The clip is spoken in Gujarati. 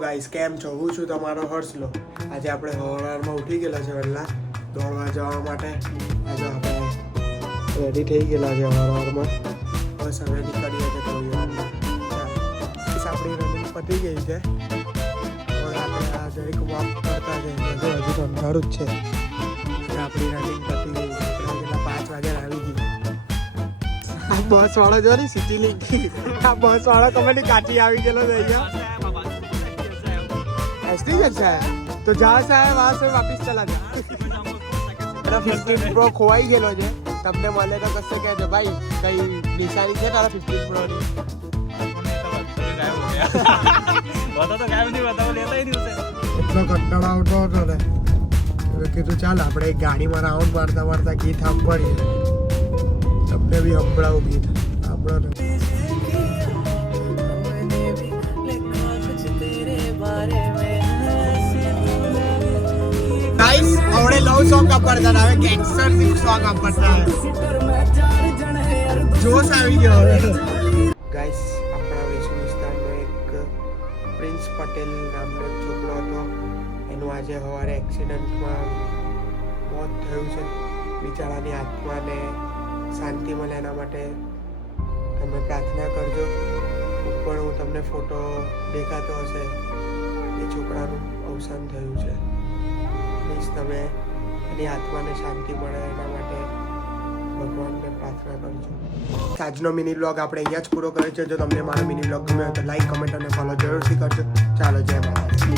ગાઈસ, કેમ છો? હું છું તમારો હર્ષલો. આજે આપણે સવારમાં ઉઠી ગયેલા છે વહેલા દોડવા જવા માટે. આજે આપણે રેડી થઈ ગયેલા છે સવારમાં. બસ હવે નીકળીએ છીએ થોડી વારમાં. આપણી રનિંગ પતી ગઈ છે. હવે આપણે આ જરીક વોક કરતા જઈએ. હજુ તો અંધારું જ છે. આપણી રનિંગ પતી ગઈ છે. આપણે પેલા 5 વાગે આવી ગઈ. આ બસ વાળો જો ને સિટી લિંક, આ બસ વાળો કમેની કાઠી આવી ગયેલો છે અહીંયા. ऐसे ही अच्छा है तो जहाँ से आए वहाँ से वापस चला जा. 15 Pro ખોવાઈ ગયેલો છે. તમને મળે તો કશે કહેજો ભાઈ, કઈ નિશાની છે તારા 15 Pro ની? એટલો કંટાળો આવતો હતો ને કીધું ચાલ આપણે એક ગાડીમાં રાઉન્ડ મારતા મારતા ગીત સાંભળીએ. તમને બી સંભળાવું ગીત. સાંભળો ને. गाइस हमने लव सॉन्ग का पड़ता है, गैंगस्टर सॉन्ग का पड़ता है. जोश આવી ગયો હવે. ગાइस આપણા વેસ્ટ વિસ્તારનો એક પ્રિન્સ પટેલ નામનો છોકરો હતો. એનું આજે સવારે એક્સિડન્ટમાં મોત થયું છે. બિચારાની આત્માને શાંતિ મળે એના માટે તમે પ્રાર્થના કરજો. ઉપર હું તમને ફોટો દેખાતો હશે. એ છોકરાનું અવસાન થયું છે. પ્લીઝ તમે એની આત્માને શાંતિ મળે એના માટે ભગવાનને પ્રાર્થના કરજો. આજનો મિની વ્લોગ આપણે અહીંયા જ પૂરો કર્યો છે. જો તમને મારો મિની વ્લોગ ગમ્યો હોય તો લાઈક, કમેન્ટ અને ફોલો જરૂરથી કરજો. ચાલો, જય માતા.